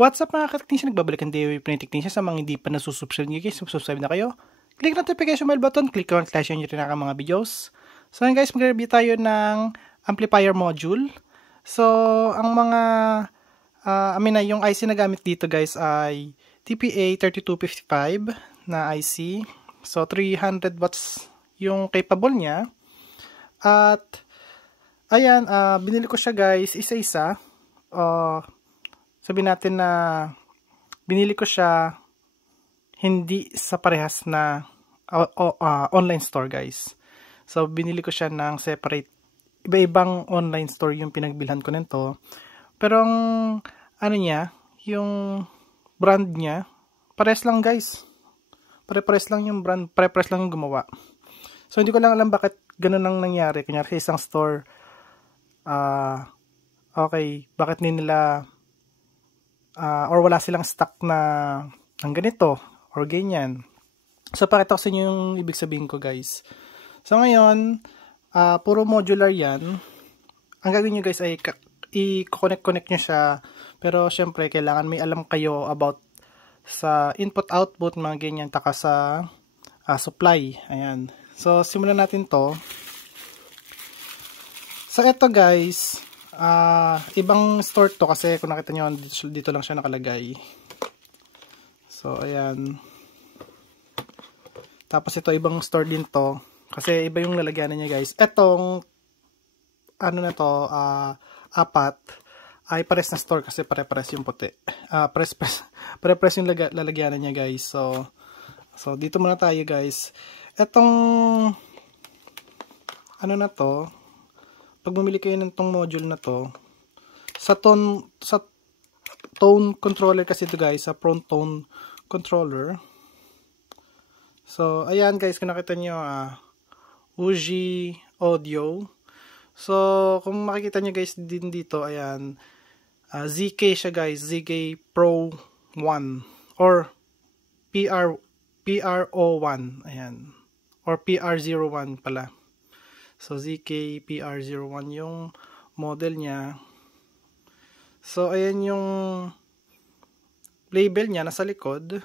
What's up mga ka-technician? Nagbabalik ang Daily Printing Technician. Sa mga hindi pa nasusubscribe nyo guys, subscribe na kayo. Click na notification bell button, click on flash nyo rin ang mga videos. So ngayon guys, mag-review tayo ng amplifier module. So ang mga, yung IC na gamit dito guys ay TPA3255 na IC. So 300 watts yung capable niya. At ayan, binili ko siya guys, isa-isa. Sabihin natin na binili ko siya hindi sa parehas na online store guys. So binili ko siya ng separate, iba-ibang online store yung pinagbilhan ko nito. Pero ang ano niya, yung brand niya, pares lang guys. Pare-pares lang yung brand, pare-pares lang yung gumawa. So hindi ko lang alam bakit ganun ang nangyari. Kunyari sa isang store, okay, bakit nila or wala silang stock na ng ganito or ganyan. So pakita ko sa inyo yung ibig sabihin ko guys. So ngayon, puro modular yan. Ang gagawin nyo guys ay i-connect nyo siya. Pero syempre kailangan may alam kayo about sa input-output, mga ganyan, taka sa supply. Ayan. So simulan natin to. So eto guys, ibang store to kasi kung nakita nyo dito lang siya nakalagay. So ayan. Tapos ito ibang store din to kasi iba yung lalagyan niya guys. Etong ano na to, apat ay pares na store kasi pare-pares yung puti. Pare-pares yung lalagyan niya guys. So dito muna tayo guys. Etong ano na to, pag bumili kayo ng tong module na to, sa tone controller kasi ito guys, sa front tone controller. So ayan guys, kung nakita nyo, Uji audio. So kung makikita nyo guys din dito, ayan, ZK siya guys, ZK Pro 1 or PRO1, ayan, or PR01 pala. So ZK PR01 yung model niya. So ayan yung label niya nasa likod.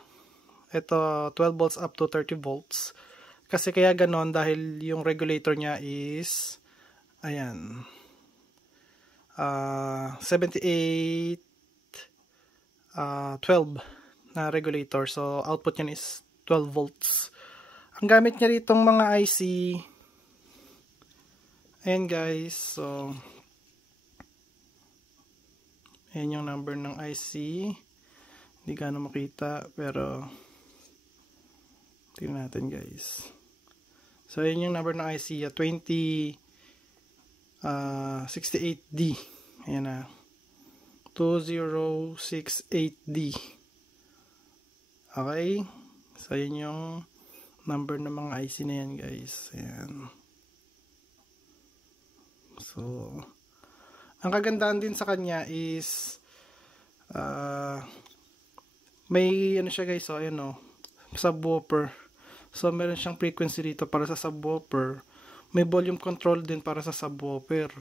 Ito 12 volts up to 30 volts. Kasi kaya ganon dahil yung regulator niya is ayan, 78 12 na regulator. So output niya is 12 volts. Ang gamit niya ritong mga IC, ayan guys, so ayan yung number ng IC. Hindi gano'n makita pero tingnan natin guys. So ayan yung number ng IC, 2068D. Ayan na, 2068D. Okay, so ayan yung number ng mga IC na yan guys. Ayan. So, ang kagandahan din sa kanya is may ano siya guys, so ayan o, subwoofer. So meron siyang frequency dito para sa subwoofer. May volume control din para sa subwoofer.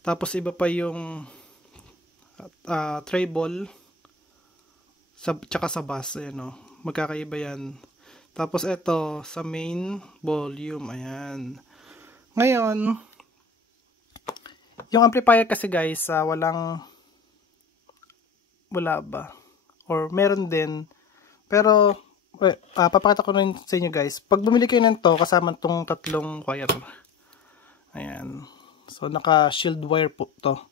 Tapos iba pa yung treble tsaka sa bass, ayan o, magkakaiba yan. Tapos ito sa main volume, ayan. Ngayon, yung amplifier kasi guys, wala ba? Or meron din. Pero, papakita ko rin sa inyo guys. Pag bumili kayo nito, kasama tong tatlong wire. Ayan. So, naka-shield wire po to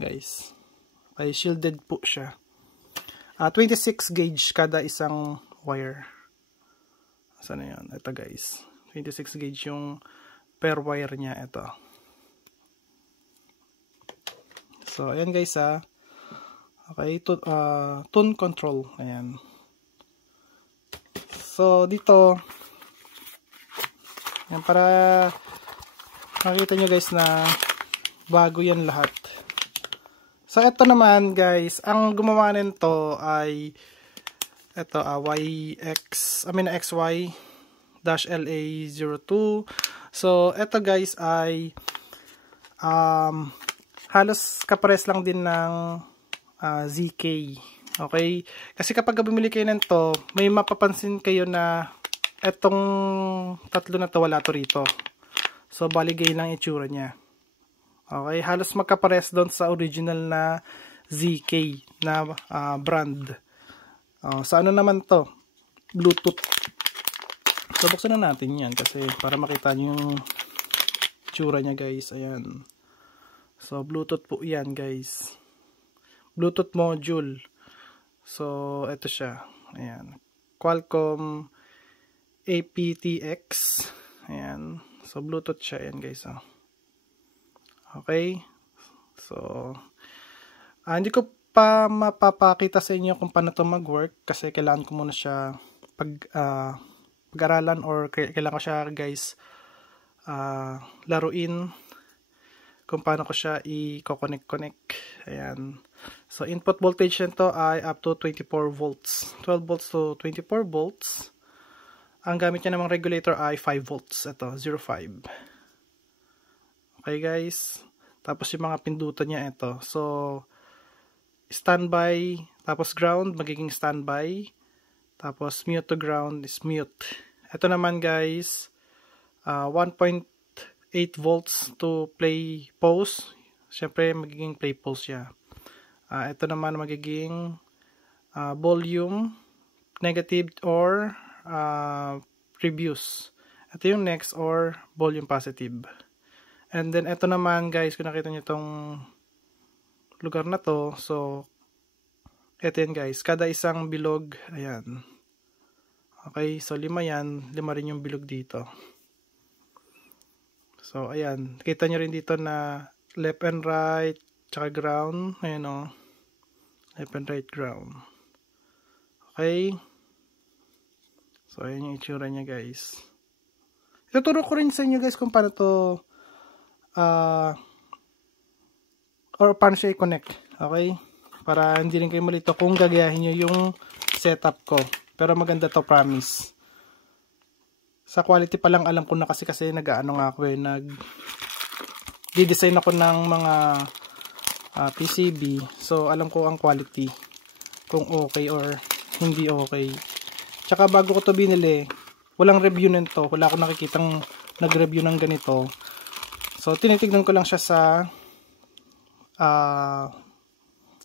guys. Okay, shielded po siya. 26 gauge kada isang wire. Saan na yan? Ito guys. 26 gauge yung per wire niya. Ito. So, ayan guys okay, tone control. Ayan. So, dito, ayan, para makita nyo guys na bago yan lahat. So, ito naman guys, ang gumawa nito ay ito, XY-LA02. So, ito guys ay halos kapares lang din ng ZK. Okay? Kasi kapag bumili kayo nito, may mapapansin kayo na etong tatlo na to wala to rito. So, baligay lang itsura niya. Okay? Halos magkapares doon sa original na ZK na brand. Sa ano naman to? Bluetooth. So, buksan na natin yan kasi para makita nyo yung itsura niya, guys. Ayan. So, Bluetooth po yan, guys. Bluetooth module. So, ito siya. Ayan. Qualcomm aptX. Ayan. So, Bluetooth siya. Ayan, guys. Okay. So, hindi ko pa mapapakita sa inyo kung paano to mag-work kasi kailangan ko muna siya pag-aralan or kailangan ko siya, guys, laruin kung paano ko siya i-connect. Ayan. So, input voltage nito ay up to 24 volts. 12 volts to 24 volts. Ang gamit niya namang regulator ay 5 volts. Ito, 0.5. Okay, guys. Tapos yung mga pindutan niya ito. So, standby, tapos ground, magiging standby. Tapos mute to ground is mute. Ito naman, guys, 1.8 volts to play pause. Siyempre, magiging play pause siya. Ito naman magiging volume, negative or previous. Ito yung next or volume positive. And then, ito naman, guys, kung nakita nyo itong lugar na to, so, ito yan, guys. Kada isang bilog, ayan. Okay, so 5 yan. 5 rin yung bilog dito. So, ayan. Kita nyo rin dito na left and right, tsaka ground. Ayan o. Left and right ground. Okay. So, ayan yung itsura niya, guys. Ituturo ko rin sa inyo, guys, kung paano to or paano siya i-connect. Okay? Para hindi rin kayo malito kung gagayahin nyo yung setup ko. Pero maganda to, promise. Sa quality pa lang alam ko na kasi nag-ano nga ako nag-design ako ng mga PCB. So, alam ko ang quality. Kung okay or hindi okay. Tsaka bago ko to binili, walang review nito. Wala akong nakikitang nag-review ng ganito. So, tinitignan ko lang siya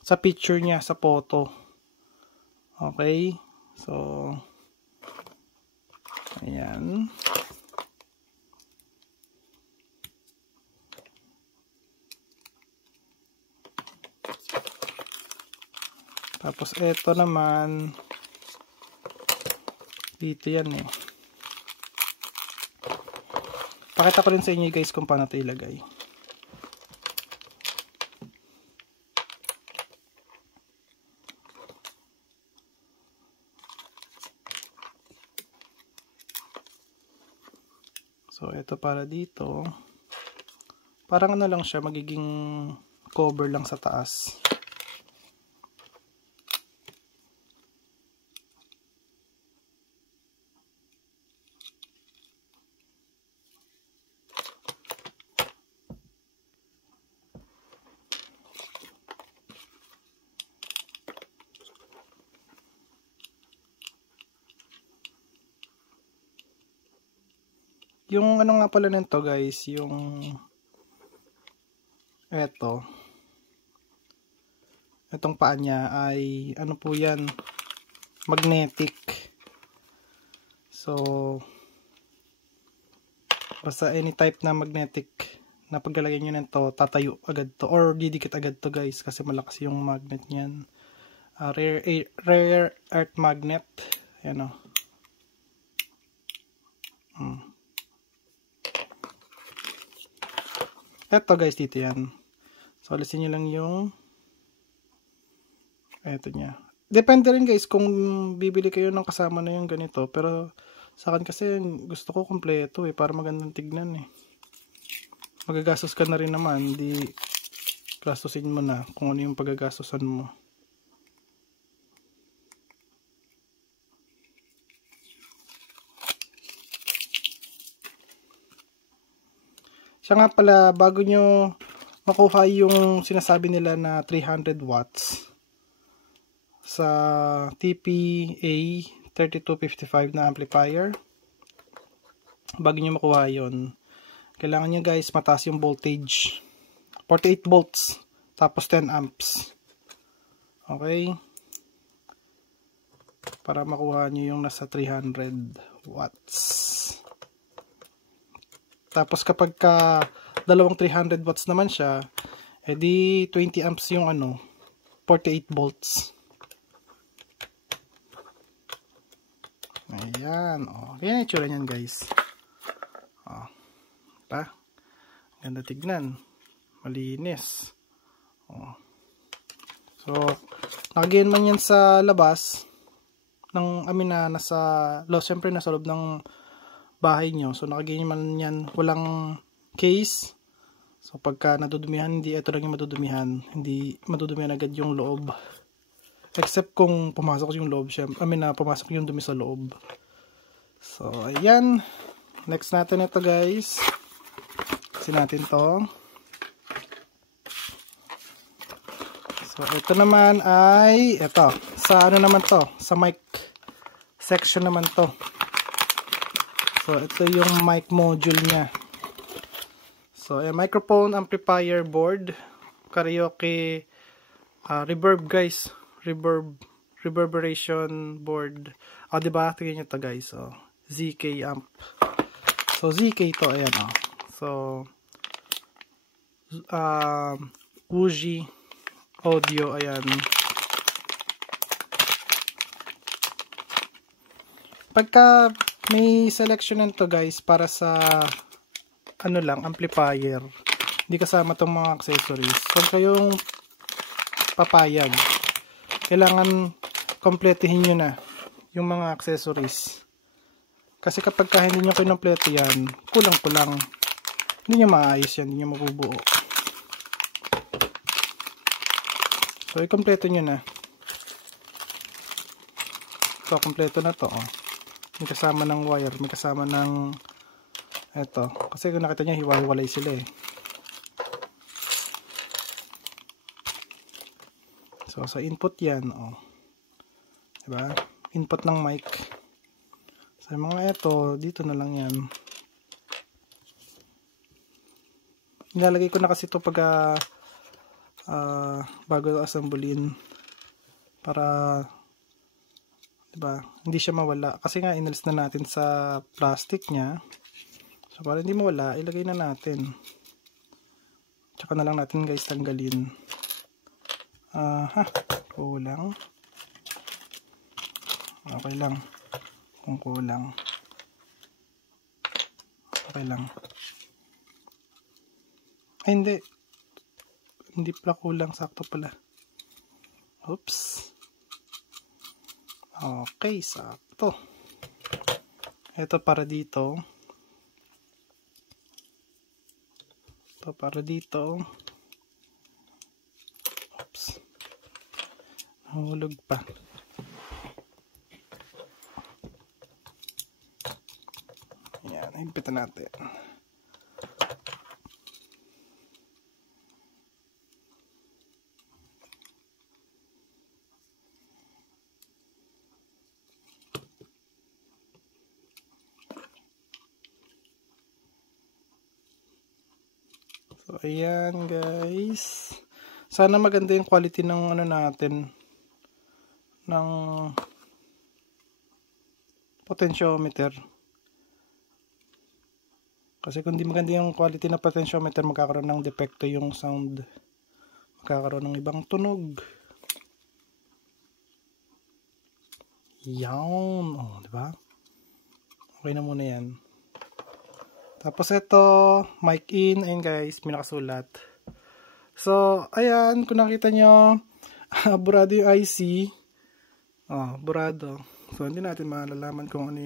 sa picture niya, sa photo. Okay? So, ayan. Tapos, ito naman, dito yan eh. Pakita ko rin sa inyo, guys, kung paano ito ilagay. So, ito para dito. Parang ano lang siya, magiging cover lang sa taas. Yung ano nga pala nito, guys, yung etong paa niya ay ano po yan, magnetic. So, basta any type na magnetic na paglalagay nyo nito, tatayo agad to or didikit agad to, guys, kasi malakas yung magnet niyan. Rare earth magnet. Ayan o. Eto, guys, dito yan. So, alisin nyo lang yung eto nya. Depende rin, guys, kung bibili kayo ng kasama na yung ganito. Pero sa akin kasi gusto ko kompleto para magandang tignan eh. Magagastos ka na rin naman, di gastusin mo na kung ano yung pagagastosan mo. Siya nga pala, bago nyo makuha yung sinasabi nila na 300 watts, sa TPA3255 na amplifier. Bago nyo makuha yun, kailangan nyo guys mataas yung voltage. 48 volts. Tapos 10 amps. Okay? Para makuha nyo yung nasa 300 watts. Tapos kapag dalawang 300 watts naman siya, edi 20 amps yung 48 volts. Ayan. Yan yung itsura niyan guys. Ganda tignan. Malinis. So, nakagain man yan sa labas ng nasa siyempre nasa loob ng bahay nyo. So, nakagain man yan walang case. So, pagka nadudumihan, ito lang yung madudumihan. Hindi madudumihan agad yung loob. Except kung pumasok yung loob siya. Pumasok yung dumi sa loob. So, ayan. Next natin ito guys. Kasi natin to. So, ito naman ay, sa naman to? Sa mic section naman to. So, ito yung mic module niya. So, microphone amplifier board. Karaoke reverb guys. Reverberation board. Diba? Tingnan nyo to guys. ZK amp. So, ZK to. Ayan So, Fuji audio. Ayan. Pagka may selection nito guys para sa amplifier. Hindi kasama tong mga accessories. Huwag kayong papayag. Kailangan kompletuhin nyo na yung mga accessories. Kasi kapag hindi nyo kinumpleto yan, kulang-kulang. Hindi nyo maayos yan, hindi nyo mabubuo. So, i-kompleto nyo na. So, kompleto na to. May kasama ng wire, may kasama ng kasi kung nakita nyo, hiwa-hiwalay sila So, sa input yan, diba? Input ng mic. Sa mga dito na lang yan. Nilalagay ko na kasi ito pag bago assemblein para diba, hindi siya mawala. Kasi nga, inalis na natin sa plastic niya. So, para hindi mawala, ilagay na natin. Tsaka na lang natin guys tanggalin. Kulang. Okay lang. Kung kulang. Okay lang. Ay, hindi. Hindi pala kulang. Sakto pala. Oops. Okay, sakto. Ito para dito. Ito para dito. Oops. Nahulog pa. Yan, higpitan natin. So, ayan guys. Sana maganda yung quality ng natin. Ng potentiometer. Kasi kung di maganda yung quality ng potentiometer, magkakaroon ng depekto yung sound. Magkakaroon ng ibang tunog. Yan. Diba? Okay na muna yan. Tapos ito, mic in. Ayun guys, may nakasulat. So, ayan, kung nakita nyo, burado yung IC. Burado. So, hindi natin malalaman kung ano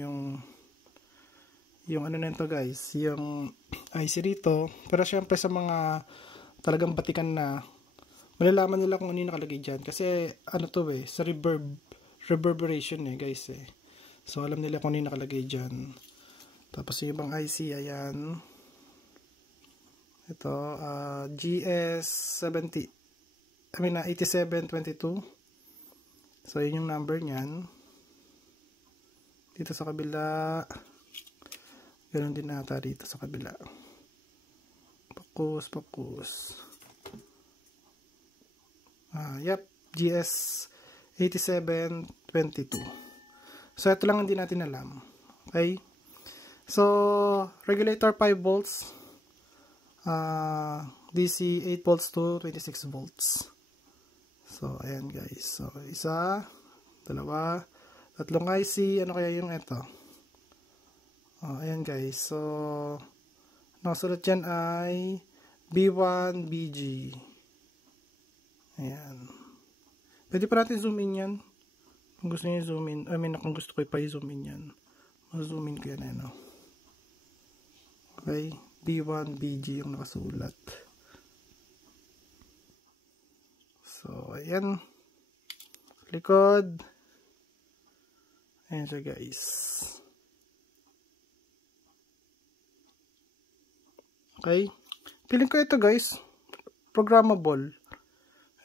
yung ano na ito guys, yung IC rito. Pero syempre sa mga talagang batikan na, malalaman nila kung ano yung nakalagay dyan. Kasi sa reverberation guys So, alam nila kung ano yung nakalagay dyan. Tapos yung ibang IC, ayan. Ito, GS8722. So, yun yung number niyan. Dito sa kabila, ganoon din ata dito sa kabila. Focus. Yep, GS8722. So, ito lang hindi natin alam. Okay? So, regulator 5 volts. DC 8 volts to 26 volts. So, ayan guys. So, isa, dalawa, tatlong IC. Ano kaya yung ito? Ayan guys. So, nakasunod dyan ay B1, BG. Ayan. Pwede pa natin zoom in yan. Kung gusto niyo zoom in. Kung gusto ko pa-zoom in yan. Ma-zoom in ko yan. Ano. Okay. B1, BG yung nakasulat. So, ayan. Likod. Ayan siya guys. Okay. Piling ko ito guys. Programmable.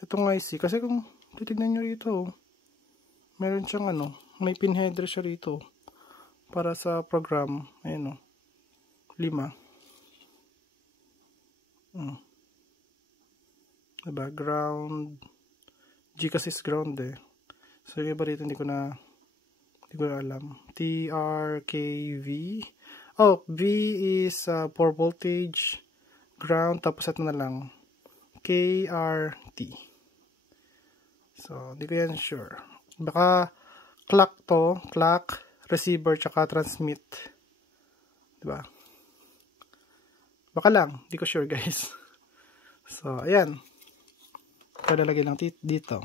Itong IC. Kasi kung titignan nyo rito, meron siyang may pin header siya rito. Para sa program. Ayan 5. Diba? Ground. G kasi is ground eh. So yung iba rito hindi ko na alam. TRKV. V is 4 voltage. Ground. Tapos ito na lang. KRT. So hindi ko yan sure. Baka clock to. Clock, receiver, tsaka transmit. Diba? Baka lang. Hindi ko sure guys. So ayan. Kalalagay lang dito.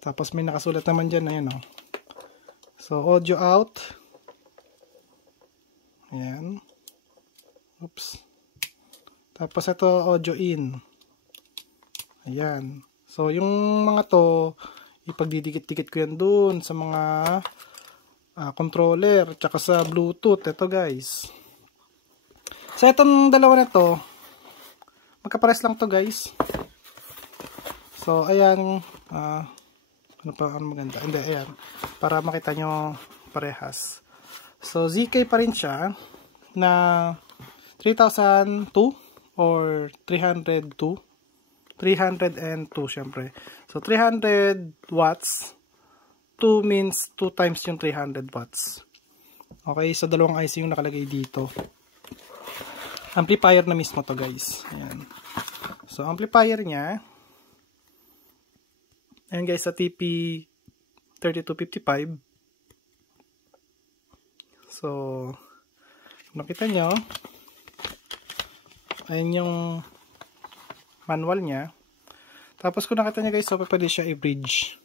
Tapos may nakasulat naman dyan. Ayan So audio out. Ayan. Oops. Tapos ito audio in. Ayan. So yung mga to, ipagdidikit-dikit ko yan dun sa mga controller, tsaka sa Bluetooth. Ito guys. So itong dalawa na to, magkapares lang to guys. So ayan, ano maganda? Hindi, ayan. Para makita nyo parehas. So ZK pa rin siya na 3002 or 302. 302 syempre. So 300 watts. 2 means 2 times yung 300 watts. Okay, so dalawang IC yung nakalagay dito. Amplifier na mismo to guys. Ayan. So amplifier niya. Ayan guys, sa TP3255. So, nakita nyo, ayan yung manual niya. Tapos kung nakita nyo guys, so pwede siya i-bridge.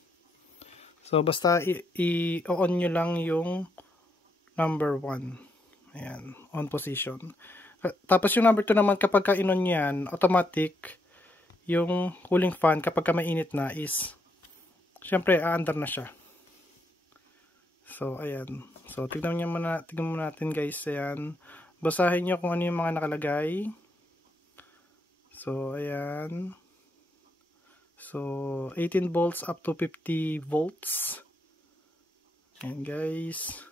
So, basta i-on nyo lang yung number 1. Ayan, on position. Tapos yung number 2 naman, kapag ka-in-on yan, automatic, yung cooling fan, kapag ka mainit na is, syempre, aandar na siya. So, ayan. So, tignan muna natin guys. Ayan. Basahin nyo kung ano yung mga nakalagay. So, ayan. So, 18 volts up to 50 volts. Ayan guys.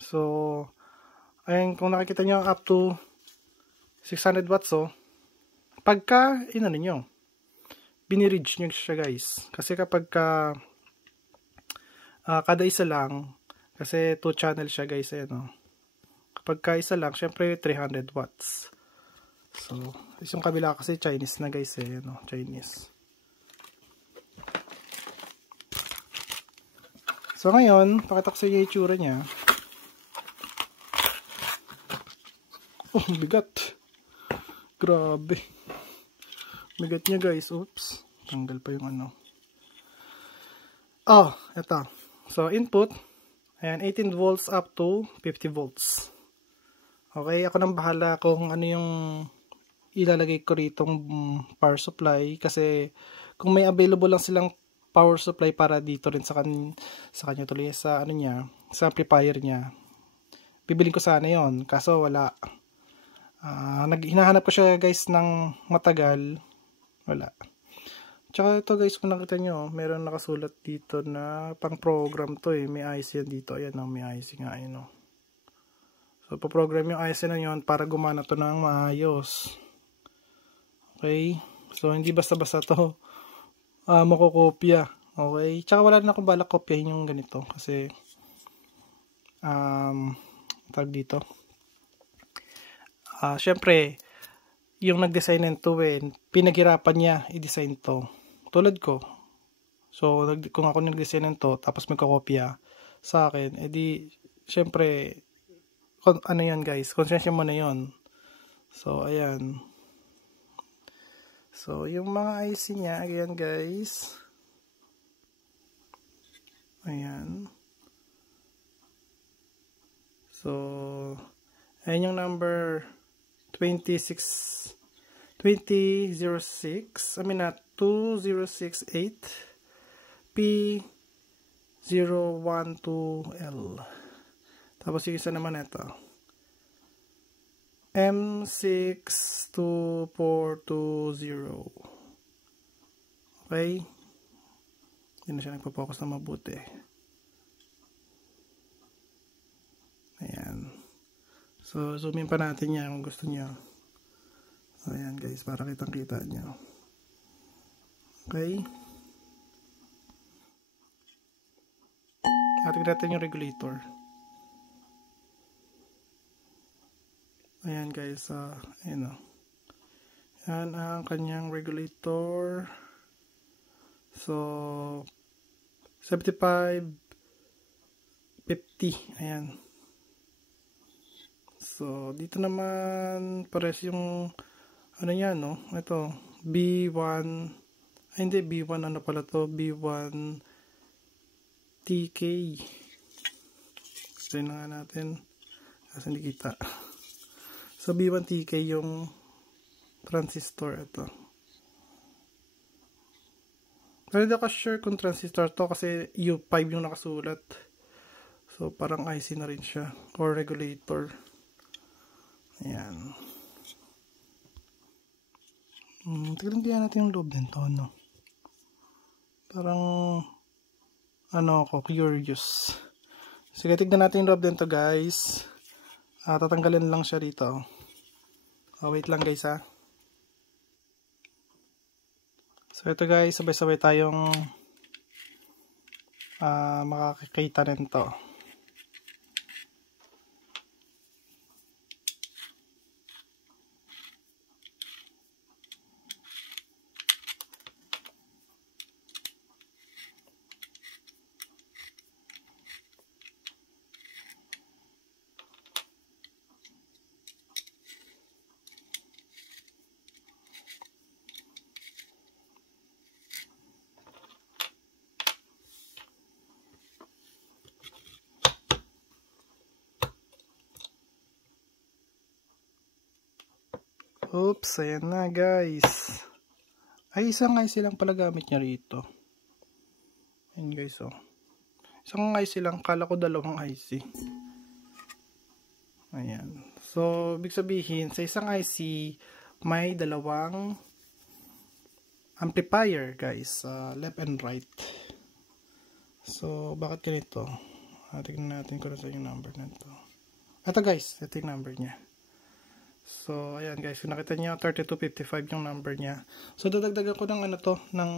So, ayan, kung nakikita nyo up to 600 watts pagka inano nyo, biniridge nyo siya guys. Kasi kapag kada isa lang, kasi 2 channel siya guys, ayan kapag ka isa lang, syempre 300 watts. So, yung kabila kasi Chinese na guys Chinese. So ngayon, pakita ko sa inyo yung itsura niya. Oh, bigat. Grabe. Bigat niya guys. Oops. Tanggal pa yung eto. So, input. Ayan, 18 volts up to 50 volts. Okay, ako nang bahala kung ano yung ilalagay ko ritong power supply. Kasi, kung may available lang silang power supply para dito rin sa kanya tuloy sa sa amplifier niya. Bibilin ko sana yon. Kaso, wala. Hinahanap ko siya guys ng matagal. Wala. Tsaka ito guys, kung nakita nyo, meron nakasulat dito na pang program to eh. May IC yan dito. Ayan o, may IC nga yun o. So, paprogram yung IC na yun para gumana to ng maayos. Okay? So, hindi basta-basta to makukopya. Okay? Tsaka wala na akong balak kopyahin yung ganito. Kasi, tag dito. Syempre, yung nag-design nito pinaghirapan niya i-design to. Tulad ko. So, kung ako nag-design nito, tapos magkakopya sa akin, edi, syempre, ano yan guys, konsensya mo na yun. So, ayan. So, yung mga IC niya, ayan guys. Ayan. So, ayan yung number 2006 2068 P012L. Tapos yung isa naman ito, M62420. Okay? Hindi na siya nagpo-focus na mabuti. Ayan. So, zoomin pa natin yan kung gusto nyo. Ayan guys, para kitang-kita nyo. Okay? Atin natin yung regulator. Ayan guys, ayan o. Yan ang kanyang regulator. So, 75, 50. Ayan. So, dito naman, pares yung, ano yan, no? Ito, B1, ay hindi, B1, ano pala to? B1 TK. Gusto na nga natin. Kasi hindi kita. So, B1 TK yung transistor. Ito. Pero hindi ako sure kung transistor to kasi U5 yung nakasulat. So, parang IC na rin siya. Or regulator. Ayan. Tignan natin yung loob nito, no? Parang, ano ako, curious. Sige, tignan natin yung loob nito, guys. Tatanggalin lang siya dito. Wait lang, guys, ha. So, ito, guys, sabay-sabay tayong makakakita nito. Oops, ayan na guys. Ay, isang IC lang pala gamit niya rito. Ayan guys, oh. Isang IC lang, kala ko dalawang IC. Ayan. So, ibig sabihin, sa isang IC, may dalawang amplifier guys. Left and right. So, bakit ganito? Tignan natin kung nasa yung number na ito. Ito guys, ito yung number niya. So, ayan guys, kung nakita nyo, 3255 yung number niya. So, dadagdagan ko ng ano to, ng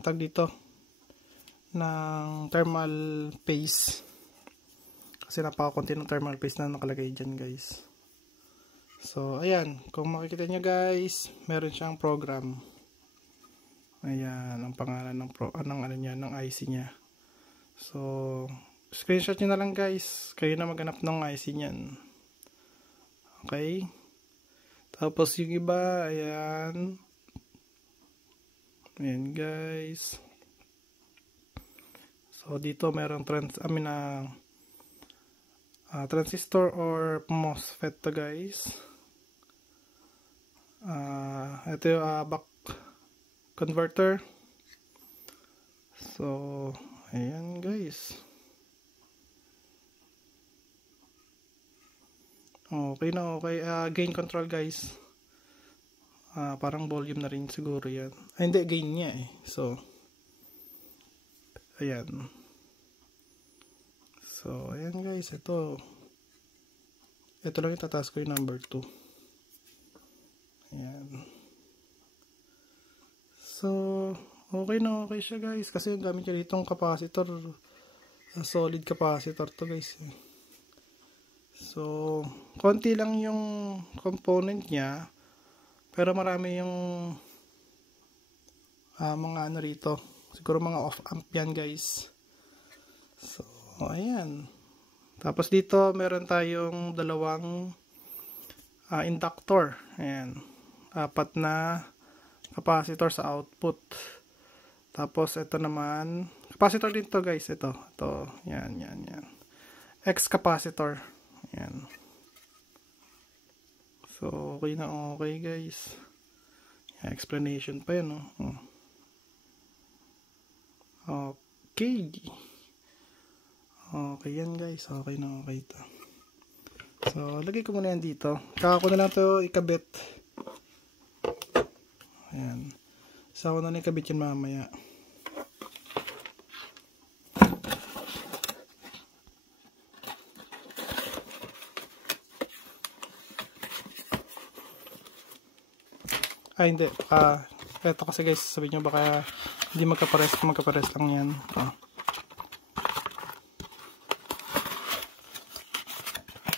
tag dito, ng thermal paste. Kasi napakakunti ng thermal paste na nakalagay dyan guys. So, ayan, kung makikita nyo guys, meron siyang program. Ayan, ang pangalan ng ng IC niya. So, screenshot nyo na lang guys. Kayo na maghanap ng IC niyan. Okay. Tapos yung iba, ayan. Ayan guys. So dito meron transistor or MOSFET to guys. Ito yung buck converter. So ayan guys. Okay na, okay. Gain control guys. Parang volume na rin siguro yan. Hindi, gain niya eh. So, ayan. So, ayan guys. Ito lang yung tataas ko yung number 2. Ayan. So, okay na okay siya guys. Kasi yung gamit ko dito yung capacitor. Solid capacitor to guys. So, konti lang yung component niya, pero marami yung mga ano rito. Siguro mga off amp yan guys. So, ayan. Tapos dito meron tayong dalawang inductor. Ayan. 4 na capacitor sa output. Tapos ito naman, capacitor din to guys. Ito. Yan. X capacitor. Ayan. So, okay na okay guys. Explanation pa yan, no? Okay. Okay yan guys. Okay na okay ito. So, lagay ko muna yan dito. Kaka ko na lang ito ikabit. Ayan. So, ako na lang ikabit yun mamaya. Hindi. Ito kasi guys, sabi nyo baka hindi magkapares lang yan.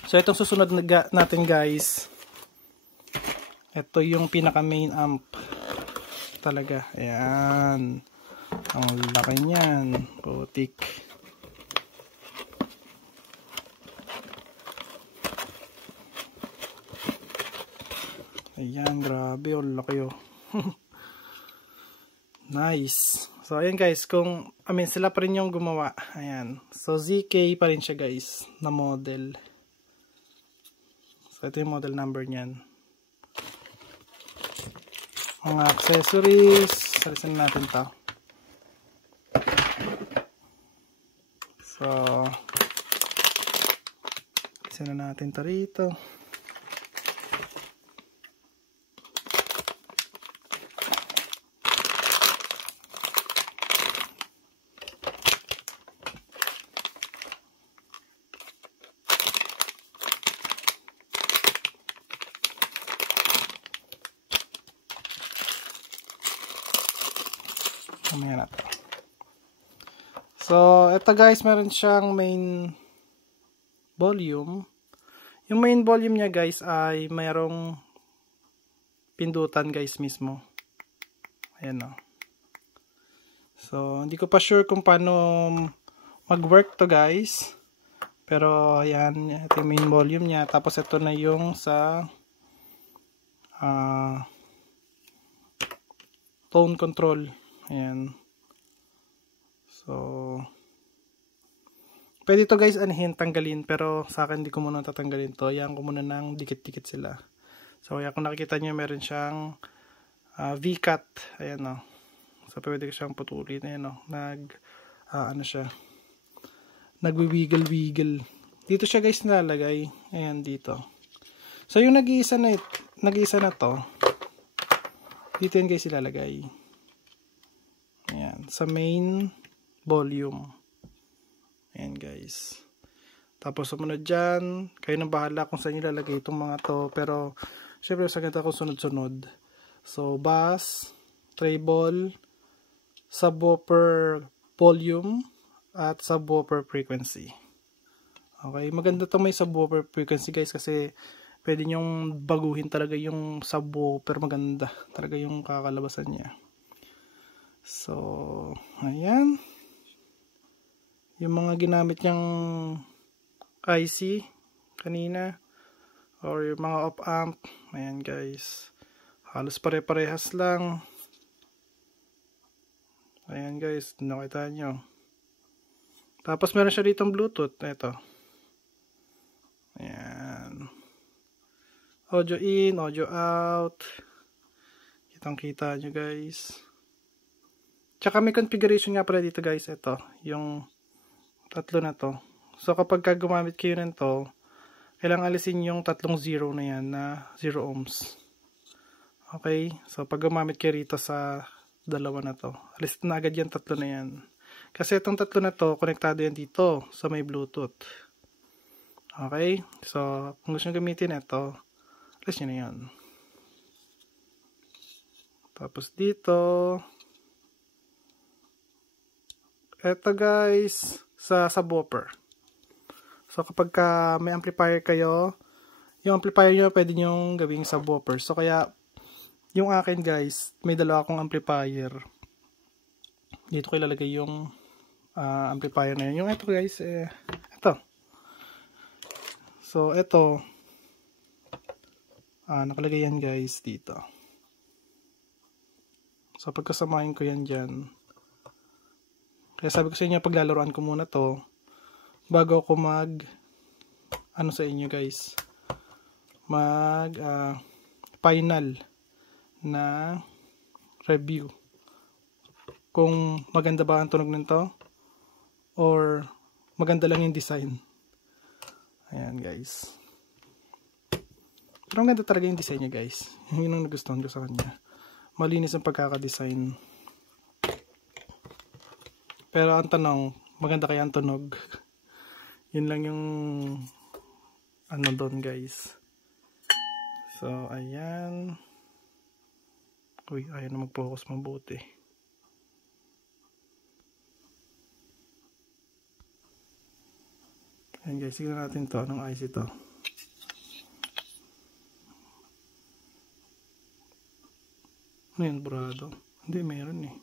So, itong susunod natin guys, ito yung pinaka main amp talaga. Ayan. Ang laki niyan. Putik. Ayan, grabe, ang laki oh. Nice. So, ayan guys, sila pa rin yung gumawa. Ayan. So, ZK pa rin siya guys, na model. So, ito yung model number niyan. Mga accessories, salisin natin to. So, salisin na natin to rito. Mamaya na to. So, ito guys, meron siyang main volume. Yung main volume niya guys ay mayroong pindutan guys mismo. Ayan o. So, hindi ko pa sure kung paano mag-work to guys. Pero, ayan, ito yung main volume niya. Tapos, ito na yung sa tone control. Ayan. So, pwede to guys anihin, tanggalin. Pero sa akin, hindi ko muna tatanggalin to. Ayan ko muna ng dikit-dikit sila. So, ayan, kung nakikita nyo, meron siyang V-cut. Ayan o. So, pwede ko siyang putulin. Ayan o. Ano siya. Nagwi-wiggle-wiggle. Dito siya guys nilalagay. Ayan, dito. So, yung nag-iisa na to, dito yan guys ilalagay. Ayan, sa main volume. Ayan guys. Tapos sumunod dyan, kayo nang bahala kung saan nyo lalagay itong mga to. Pero, syempre sa ganito ako sunod-sunod. So, bass, treble, subwoofer volume, at subwoofer frequency. Okay, maganda to may subwoofer frequency guys kasi pwede nyong baguhin talaga yung subwoofer. Maganda talaga yung kakalabasan niya. So, ayan. Yung mga ginamit niyang IC kanina or yung mga op amp, ayan guys. Halos pare-parehas lang. Ayan guys, nakita nyo. Tapos meron siya ditong Bluetooth. Ito. Ayan. Audio in, audio out. Kitang-kita nyo guys. Tsaka may configuration nga pala dito guys. Ito. Yung tatlo na to. So kapag gumamit kayo nito, Kailangan alisin yung tatlong 0 na yan na 0 ohms. Okay, so pag gumamit kayo rito sa dalawa na to, alis na agad yan tatlo na yan. Kasi itong tatlo na to, konektado yan dito sa may Bluetooth. Okay, so kung gusto nyo gamitin ito, alis nyo na yan. Tapos dito, eto guys, sa subwoofer. So kapag may amplifier kayo, yung amplifier nyo pwede nyo gawing subwoofer. So kaya, yung akin guys, may dalawa akong amplifier. Dito ko ilalagay yung amplifier na yun. Yung ito guys, ito. So ito, nakalagay yan guys dito. So pagkasamahin ko yan dyan. Kaya sabi ko sa inyo, paglalaroan ko muna to bago ako sa inyo guys, final na review kung maganda ba ang tunog nito or maganda lang yung design. Ayan guys, pero ang ganda talaga yung design niya guys. Yun ang nagustuhan ko sa kanya, malinis ang pagkakadesign. Pero ang tanong, maganda kaya ang tunog? Yun lang yung doon guys. So ayan. Uy, ayaw na mag-focus mabuti. Ayan guys, siguro natin to. Anong IC to? Ano yun, brado? Hindi, meron eh.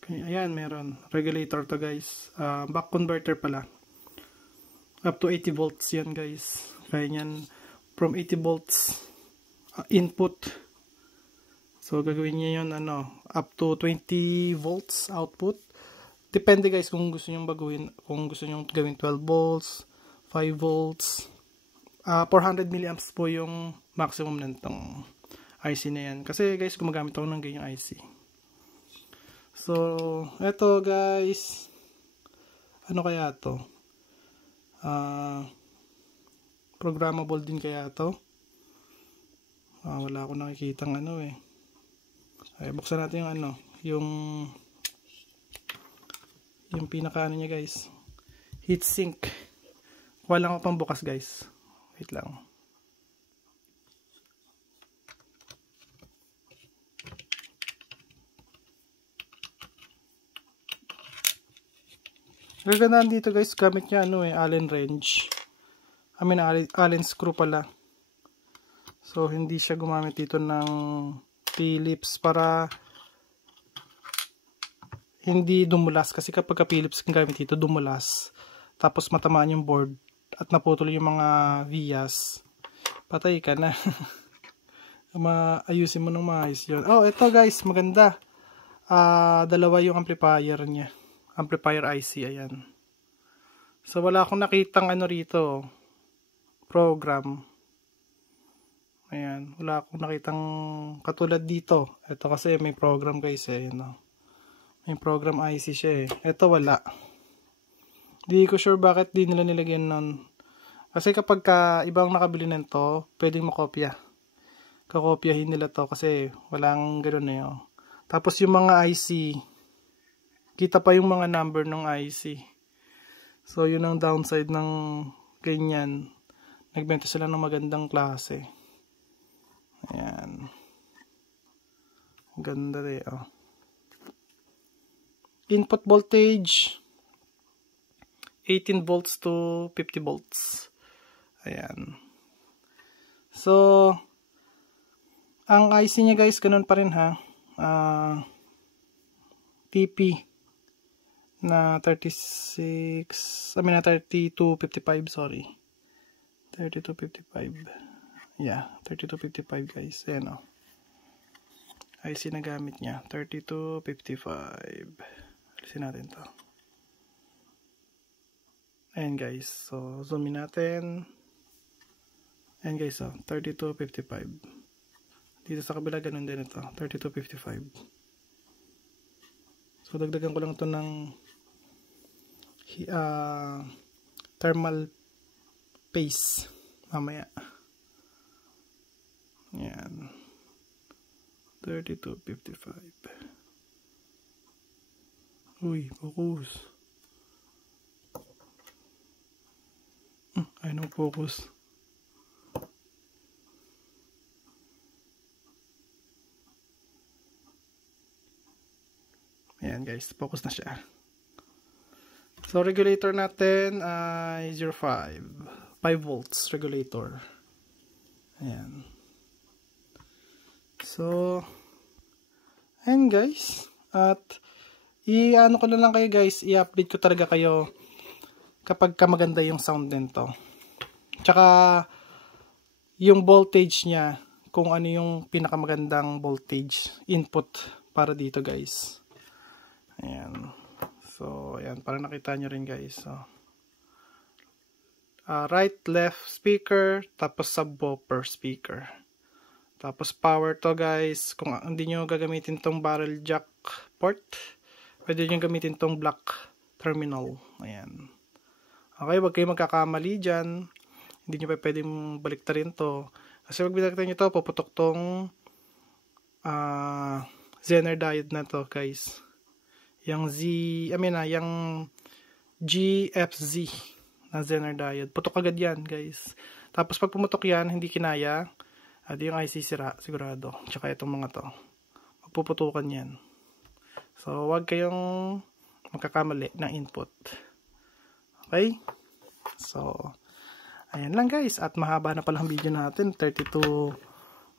Okay, ayan, meron. Regulator to guys. Back converter pala. Up to 80 volts yan guys. Kaya yan, from 80 volts input. So gagawin niya yun up to 20 volts output. Depende guys kung gusto niyo baguhin, kung gusto niyo gawin 12 volts, 5 volts. 400 milliamps po yung maximum nitong IC na yan. Kasi guys, gumagamit ako ng ganyang IC. So, eto guys, ano kaya to? Programmable din kaya to? Wala akong nakikitang Ay, buksan natin yung yung pinaka niya guys, heatsink. Kuha lang ako pang bukas guys, wait lang. Gagandaan dito guys, gamit niya Allen wrench. Allen screw pala. So hindi siya gumamit dito ng Phillips para hindi dumulas, kasi kapag Phillips ang gamit dito, dumulas. Tapos matamaan yung board at naputol yung mga vias. Patay ka na. Ayusin mo ng maayos yun. Oh, ito guys, maganda. Dalawa yung amplifier niya. Amplifier IC, ayan. So wala akong nakitang rito, program. Ayan, wala akong nakitang katulad dito. Ito kasi may program guys may program IC siya Ito wala. Di ko sure bakit di nila nilagyan nun. Kasi kapag ibang nakabili nito, pwedeng makopya. Kakopyahin nila to kasi walang ganoon Tapos yung mga IC, kita pa yung mga number ng IC. So, yun ang downside ng ganyan. Nagbenta sila ng magandang klase. Ayan. Ganda rin, Input voltage, 18 volts to 50 volts. Ayan. So, ang IC niya guys, ganun pa rin TP. Na 3255, sorry. 3255. Yeah, 3255 guys. Ayan IC na gamit niya. 3255. Alisin natin to. Ayan guys. So, zoom in natin. Ayan guys, 3255. Dito sa kabila, ganun din ito. 3255. So, dagdagan ko lang ito ng thermal pace. Mamaya. Yan. 32:55. Uy, focus. Ay, no focus. Ayan guys, focus na siya. So, regulator natin ay 0.5. 5 volts regulator. Ayan. So, ayan guys. At, i-ano ko na lang kayo guys, i-update ko talaga kayo kapag maganda yung sound nito. Tsaka, yung voltage niya, kung ano yung pinakamagandang voltage input para dito guys. Ayan. So, ayan. Para nakita nyo rin guys. So, right, left speaker, tapos subwoofer speaker. Tapos power to guys. Kung hindi nyo gagamitin tong barrel jack port, pwede nyo gamitin tong black terminal. Ayan. Okay, wag kayo magkakamali dyan. Hindi nyo pa pwedeng baliktarin to. Kasi pag binaliktad nyo to, puputok tong Zener diode na to guys. Yung yung GFZ na Zener diode. Putok agad yan guys. Tapos pag pumutok yan, hindi kinaya. Di yung IC sira, sigurado. Tsaka itong mga to. Magpuputukan yan. So, wag kayong magkakamali ng input. Okay? So, ayan lang guys. At mahaba na pala ang video natin. 32,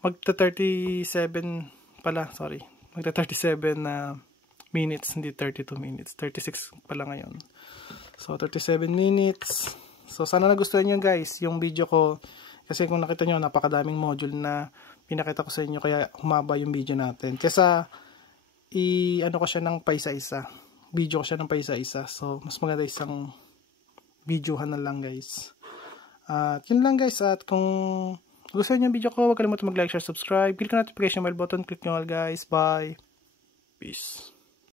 magta-37 pala, sorry. Magta-37 na minutes, hindi 32 minutes. 36 pala ngayon. So, 37 minutes. So, sana nagustuhan nyo guys yung video ko. Kasi kung nakita nyo, napakadaming module na pinakita ko sa inyo. Kaya humaba yung video natin. Kesa, ano ko siya ng paisa-isa. Video ko siya ng paisa-isa. So, mas maganda isang videohan na lang guys. At yun lang guys. At kung gusto nyo yung video ko, huwag kalimutan mag-like, share, subscribe. Click na notification bell button. Click nyo all guys. Bye. Peace.